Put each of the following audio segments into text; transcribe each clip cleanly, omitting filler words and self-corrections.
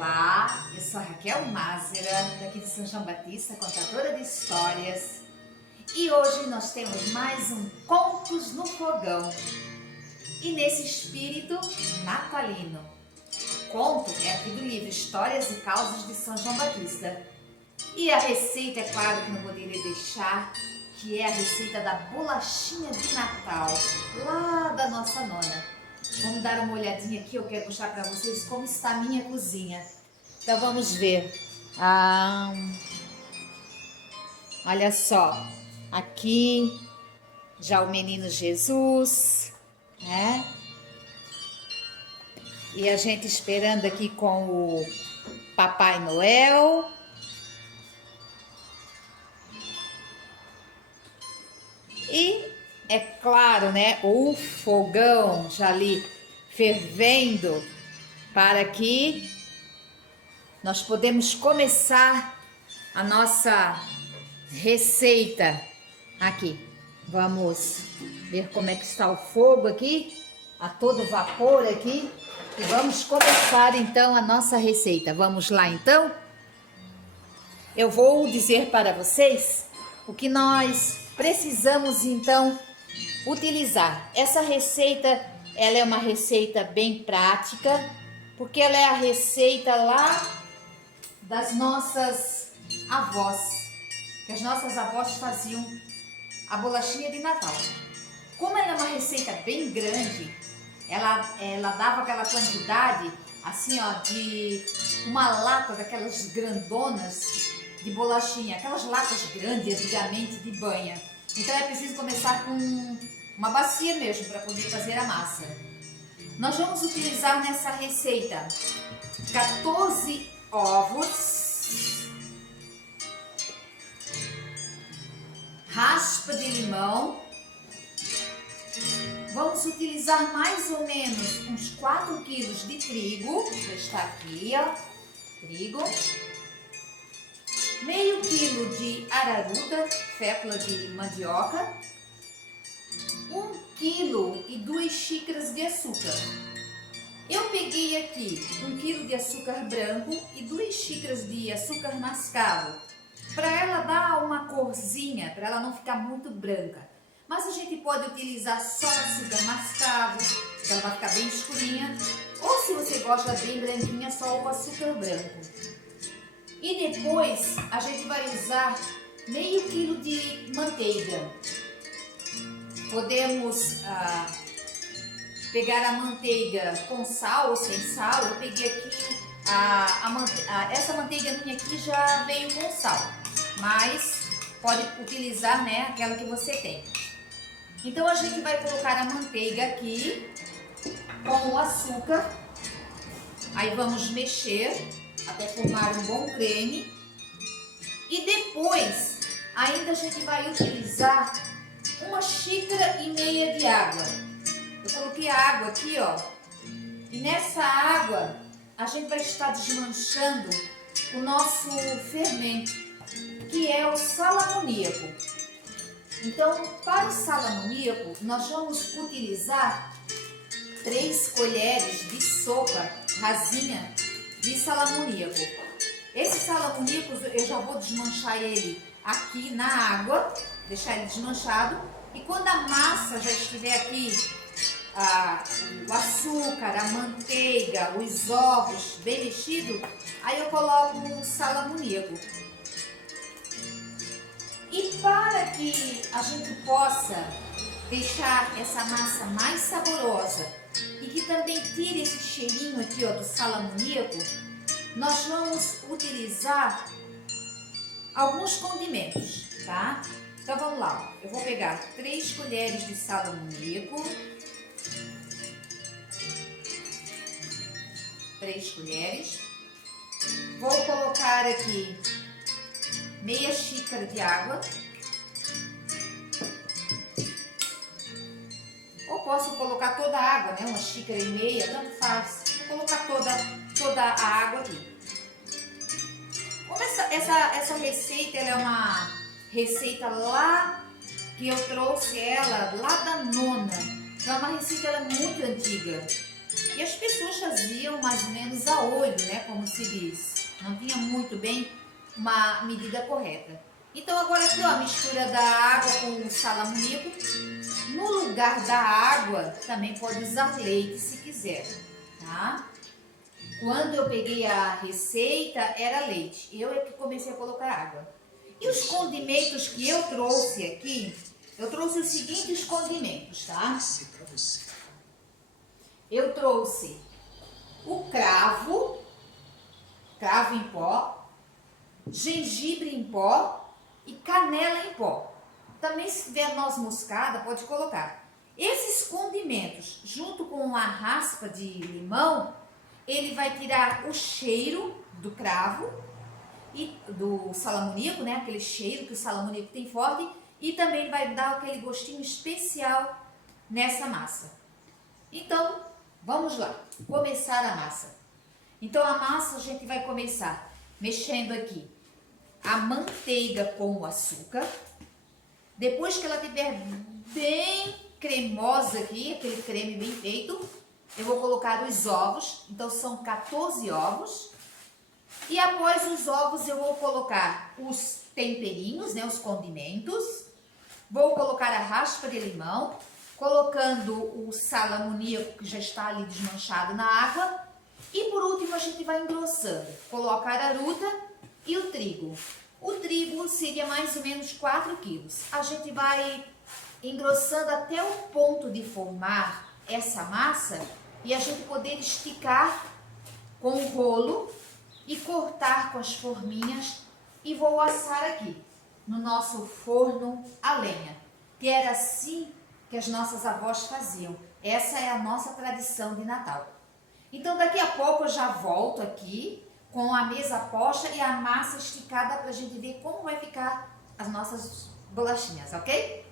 Olá, eu sou a Raquel Mazera, daqui de São João Batista, contadora de histórias. E hoje nós temos mais um Contos no Fogão. E nesse espírito natalino. Conto é aqui do livro Histórias e Causas de São João Batista. E a receita, é claro que não poderia deixar, que é a receita da bolachinha de Natal, lá da nossa nona. Vamos dar uma olhadinha aqui, eu quero mostrar para vocês como está a minha cozinha. Então vamos ver. Olha só, aqui já o menino Jesus, né? E a gente esperando aqui com o Papai Noel. E é claro, né, o fogão já ali fervendo para que nós podemos começar a nossa receita aqui. Vamos ver como é que está o fogo aqui, a todo vapor aqui, e vamos começar então a nossa receita. Vamos lá então? Eu vou dizer para vocês o que nós precisamos então utilizar. Essa receita, ela é uma receita bem prática, porque ela é a receita lá das nossas avós, que as nossas avós faziam a bolachinha de Natal. Como ela é uma receita bem grande, ela dava aquela quantidade assim, ó, de uma lata daquelas grandonas de bolachinha, aquelas latas grandes antigamente de banha. Então é preciso começar com uma bacia mesmo para poder fazer a massa. Nós vamos utilizar nessa receita 14 ovos, raspa de limão. Vamos utilizar mais ou menos uns 4 quilos de trigo, que está aqui, ó, trigo. Meio quilo de araruta, fécula de mandioca, 1 quilo e 2 xícaras de açúcar. Eu peguei aqui 1 quilo de açúcar branco e 2 xícaras de açúcar mascavo, para ela dar uma corzinha, para ela não ficar muito branca. Mas a gente pode utilizar só açúcar mascavo, que ela vai ficar bem escurinha, ou se você gosta bem branquinha, só o açúcar branco. E depois a gente vai usar meio quilo de manteiga. Podemos pegar a manteiga com sal ou sem sal. Eu peguei aqui, essa manteiga minha aqui já veio com sal, mas pode utilizar, né, aquela que você tem. Então a gente vai colocar a manteiga aqui com o açúcar, aí vamos mexer até formar um bom creme. E depois ainda a gente vai utilizar 1,5 xícaras de água. Eu coloquei a água aqui, ó, e nessa água a gente vai estar desmanchando o nosso fermento, que é o sal amoníaco. Então, para o sal amoníaco, nós vamos utilizar 3 colheres de sopa rasinha de sal amoníaco. Esse sal amoníaco eu já vou desmanchar ele aqui na água, deixar ele desmanchado, e quando a massa já estiver aqui, o açúcar, a manteiga, os ovos bem mexido, aí eu coloco o sal amoníaco. E para que a gente possa deixar essa massa mais saborosa e que também tire esse cheirinho aqui, ó, do sal amoníaco, nós vamos utilizar alguns condimentos, tá? Então vamos lá, eu vou pegar 3 colheres de sal amoníaco, 3 colheres, vou colocar aqui meia xícara de água, ou posso colocar toda a água, né? 1,5 xícaras, tanto faz. Vou colocar toda a água aqui. Como essa receita, ela é uma receita lá que eu trouxe ela lá da nona. Então é uma receita, ela é muito antiga. E as pessoas faziam mais ou menos a olho, né, como se diz. Não tinha muito bem uma medida correta. Então agora aqui, ó, a mistura da água com o sal amoníaco. No lugar da água, também pode usar leite se quiser, tá? Quando eu peguei a receita, era leite. Eu é que comecei a colocar água. E os condimentos que eu trouxe aqui, eu trouxe os seguintes condimentos, tá? Eu trouxe o cravo em pó, gengibre em pó e canela em pó. Também se tiver noz moscada, pode colocar. Esses condimentos, junto com a raspa de limão, ele vai tirar o cheiro do cravo e do sal amoníaco, né? Aquele cheiro que o sal amoníaco tem forte, e também vai dar aquele gostinho especial nessa massa. Então, vamos lá, começar a massa. Então a massa a gente vai começar mexendo aqui a manteiga com o açúcar. Depois que ela estiver bem cremosa aqui, aquele creme bem feito, eu vou colocar os ovos. Então são 14 ovos. E após os ovos eu vou colocar os temperinhos, né, os condimentos. Vou colocar a raspa de limão, colocando o sal amoníaco que já está ali desmanchado na água. E por último a gente vai engrossando. Coloca a araruta e o trigo. O trigo seria mais ou menos 4 quilos. A gente vai engrossando até o ponto de formar essa massa e a gente poder esticar com o rolo e cortar com as forminhas, e vou assar aqui no nosso forno a lenha, que era assim que as nossas avós faziam. Essa é a nossa tradição de Natal. Então daqui a pouco eu já volto aqui com a mesa posta e a massa esticada para a gente ver como vai ficar as nossas bolachinhas, ok?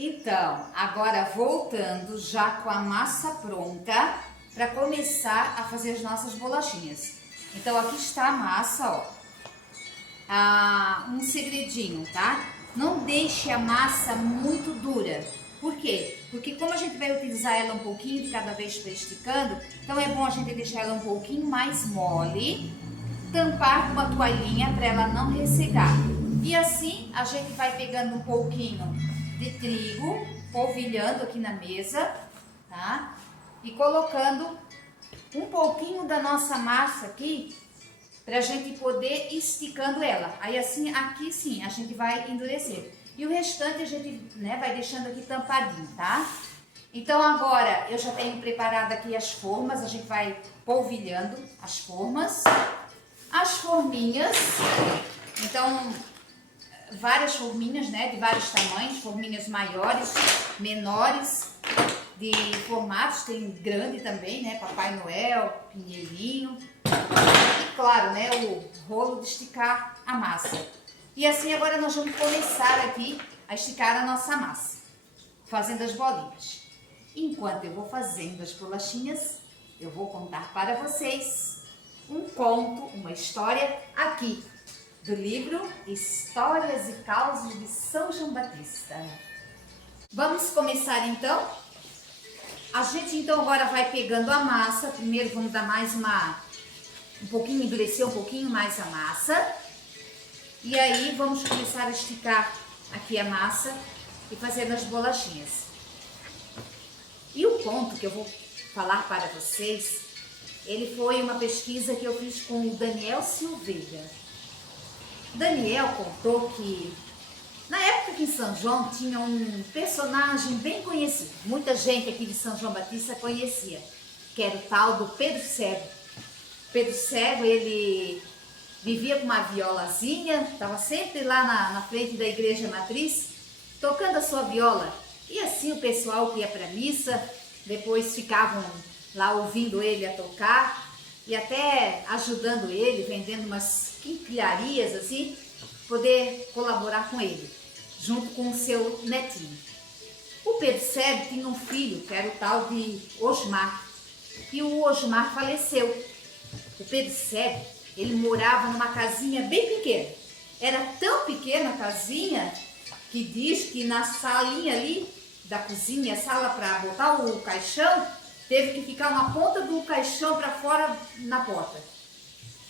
Então, agora voltando já com a massa pronta para começar a fazer as nossas bolachinhas. Então aqui está a massa, ó. Um segredinho, tá? Não deixe a massa muito dura. Por quê? Porque como a gente vai utilizar ela um pouquinho de cada vez para esticando, então é bom a gente deixar ela um pouquinho mais mole, tampar com uma toalhinha para ela não ressecar. E assim a gente vai pegando um pouquinho de trigo, polvilhando aqui na mesa, tá? E colocando um pouquinho da nossa massa aqui, pra gente poder ir esticando ela. Aí assim, aqui sim, a gente vai endurecer. E o restante a gente, né, vai deixando aqui tampadinho, tá? Então agora eu já tenho preparado aqui as formas, a gente vai polvilhando as formas. As forminhas, então várias forminhas, né, de vários tamanhos, forminhas maiores, menores. de formatos, tem grande também, né? Papai Noel, Pinheirinho. E claro, né? O rolo de esticar a massa. E assim agora nós vamos começar aqui a esticar a nossa massa, fazendo as bolinhas. Enquanto eu vou fazendo as bolachinhas, eu vou contar para vocês um conto, uma história aqui do livro Histórias e Causos de São João Batista. Vamos começar então? A gente então agora vai pegando a massa. Primeiro vamos dar mais endurecer um pouquinho mais a massa. E aí vamos começar a esticar aqui a massa e fazendo as bolachinhas. E o conto que eu vou falar para vocês, ele foi uma pesquisa que eu fiz com o Daniel Silveira. Daniel contou que na época que em São João tinha um personagem bem conhecido, muita gente aqui de São João Batista conhecia, que era o tal do Pedro Cego. Pedro Cego, ele vivia com uma violazinha, estava sempre lá na frente da igreja matriz, tocando a sua viola. E assim o pessoal que ia para a missa, depois ficavam lá ouvindo ele a tocar e até ajudando ele, vendendo umas quinquilharias assim, poder colaborar com ele, junto com o seu netinho. O Pedro Cego tinha um filho, que era o tal de Osmar, e o Osmar faleceu. O Pedro Cego, ele morava numa casinha bem pequena. Era tão pequena a casinha que diz que na salinha ali da cozinha, a sala para botar o caixão, teve que ficar uma ponta do caixão para fora na porta.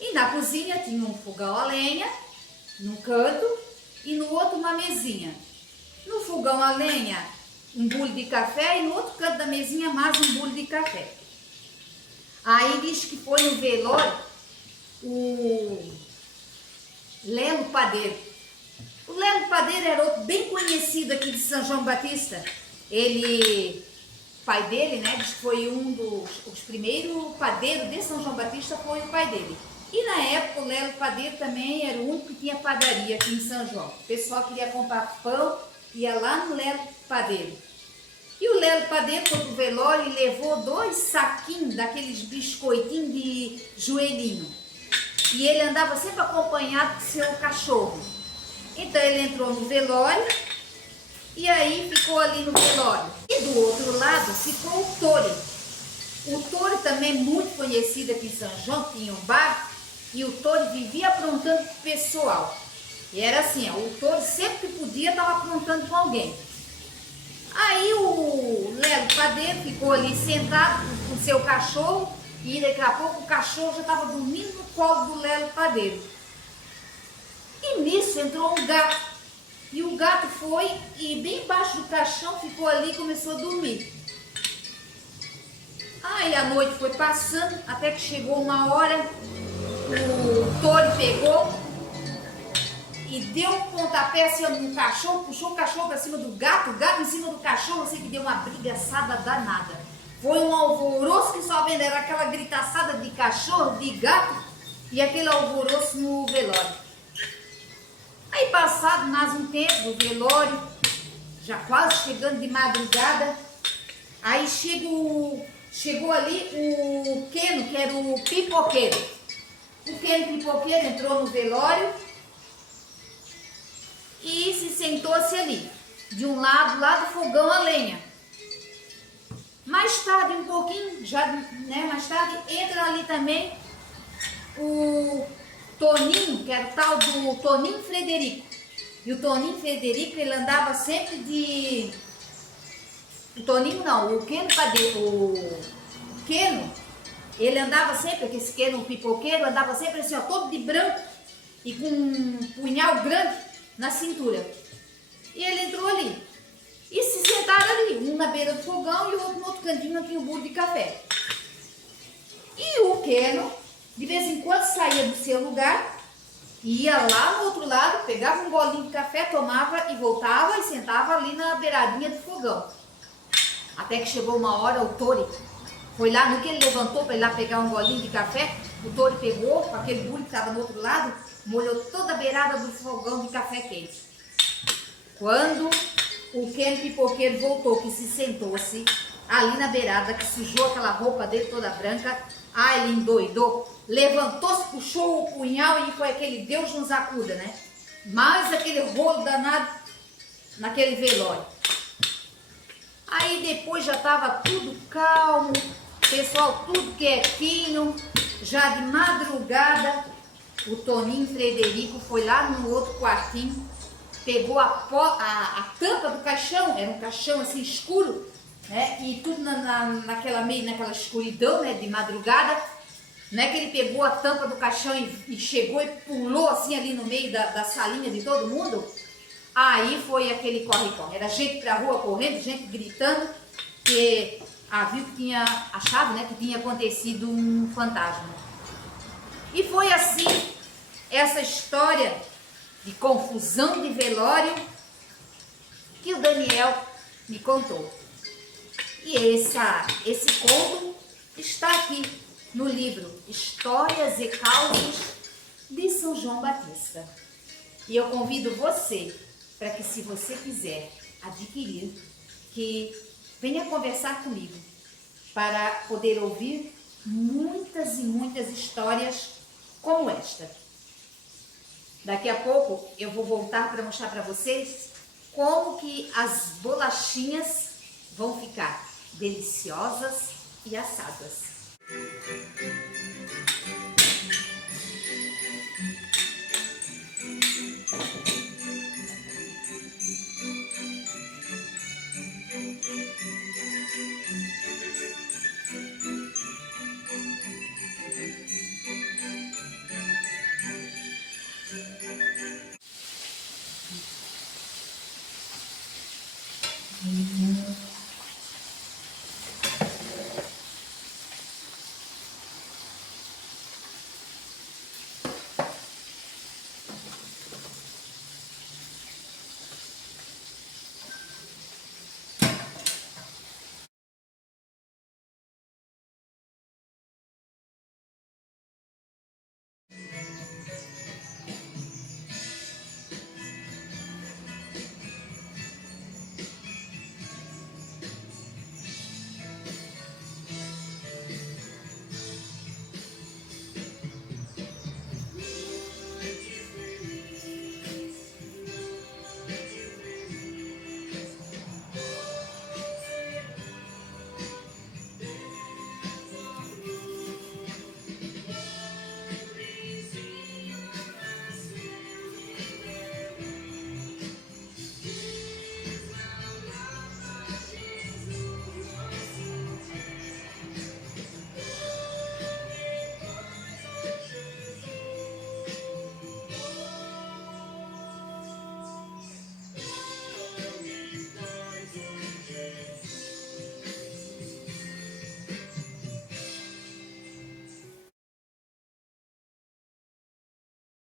E na cozinha tinha um fogão a lenha, num canto, e no outro uma mesinha. No fogão a lenha, um bule de café, e no outro canto da mesinha mais um bule de café. Aí diz que foi no velório o Lelo Padeiro. O Lelo Padeiro era outro bem conhecido aqui de São João Batista. Ele, pai dele, né, diz que foi um dos primeiros padeiros de São João Batista, foi o pai dele. E na época o Lelo Padeiro também era o único que tinha padaria aqui em São João. O pessoal queria comprar pão, ia lá no Lelo Padeiro. E o Lelo Padeiro foi pro velório e levou 2 saquinhos daqueles biscoitinhos de joelhinho. E ele andava sempre acompanhado do seu cachorro. Então ele entrou no velório e aí ficou ali no velório. E do outro lado ficou o Tori. O Tori também muito conhecido aqui em São João, tinha um bar, e o Tori vivia aprontando com o pessoal. E era assim, ó, o Tori sempre que podia estava aprontando com alguém. Aí o Lelo Padeiro ficou ali sentado com o seu cachorro, e daqui a pouco o cachorro já estava dormindo no colo do Lelo Padeiro. E nisso entrou um gato. E o gato foi e bem embaixo do caixão ficou ali e começou a dormir. Aí a noite foi passando, até que chegou uma hora, o Tori pegou e deu um pontapé assim no cachorro, puxou o cachorro para cima do gato, o gato em cima do cachorro, assim que deu uma brigaçada danada. Foi um alvoroço que só vendo, era aquela gritaçada de cachorro, de gato, e aquele alvoroço no velório. Aí passado mais um tempo do velório, já quase chegando de madrugada, aí chegou ali o Queno, que era o pipoqueiro. O Queno pipoqueiro entrou no velório e se sentou-se ali, de um lado, lá do fogão a lenha. Mais tarde, um pouquinho, já, né, mais tarde, entra ali também o Toninho, que era o tal do Toninho Frederico. E o Toninho Frederico, ele andava sempre de... O Toninho não, o Queno Padeiro, o Queno, ele andava sempre, esse Queno, o pipoqueiro, andava sempre assim, ó, todo de branco e com um punhal grande na cintura. E ele entrou ali. E se sentaram ali, um na beira do fogão e o outro no outro cantinho, aqui o bule de café. E o Queno, de vez em quando, saía do seu lugar, ia lá no outro lado, pegava um golinho de café, tomava e voltava e sentava ali na beiradinha do fogão. Até que chegou uma hora, o Tori foi lá, no que ele levantou para ir lá pegar um golinho de café, o Tori pegou, com aquele bule que estava no outro lado, molhou toda a beirada do fogão de café quente. Quando o Queno pipoqueiro voltou, que se sentou-se, ali na beirada, que sujou aquela roupa dele toda branca. Ah, ele endoidou, levantou-se, puxou o punhal e foi aquele Deus nos acuda, né? Mais aquele rolo danado naquele velório. Aí depois já estava tudo calmo, pessoal tudo quietinho, já de madrugada, o Toninho Frederico foi lá no outro quartinho, pegou a tampa do caixão, era um caixão assim escuro, né? E tudo naquela escuridão, né? De madrugada, né? Que ele pegou a tampa do caixão e chegou e pulou assim ali no meio da salinha de todo mundo. Aí foi aquele corre-corre, era gente pra rua correndo, gente gritando, que viu que tinha, achava, né, que tinha acontecido um fantasma. E foi assim, essa história de confusão de velório que o Daniel me contou. E esse conto está aqui no livro Histórias e Causos de São João Batista. E eu convido você para que, se você quiser adquirir, que venha conversar comigo para poder ouvir muitas e muitas histórias como esta. Daqui a pouco eu vou voltar para mostrar para vocês como que as bolachinhas vão ficar deliciosas e assadas.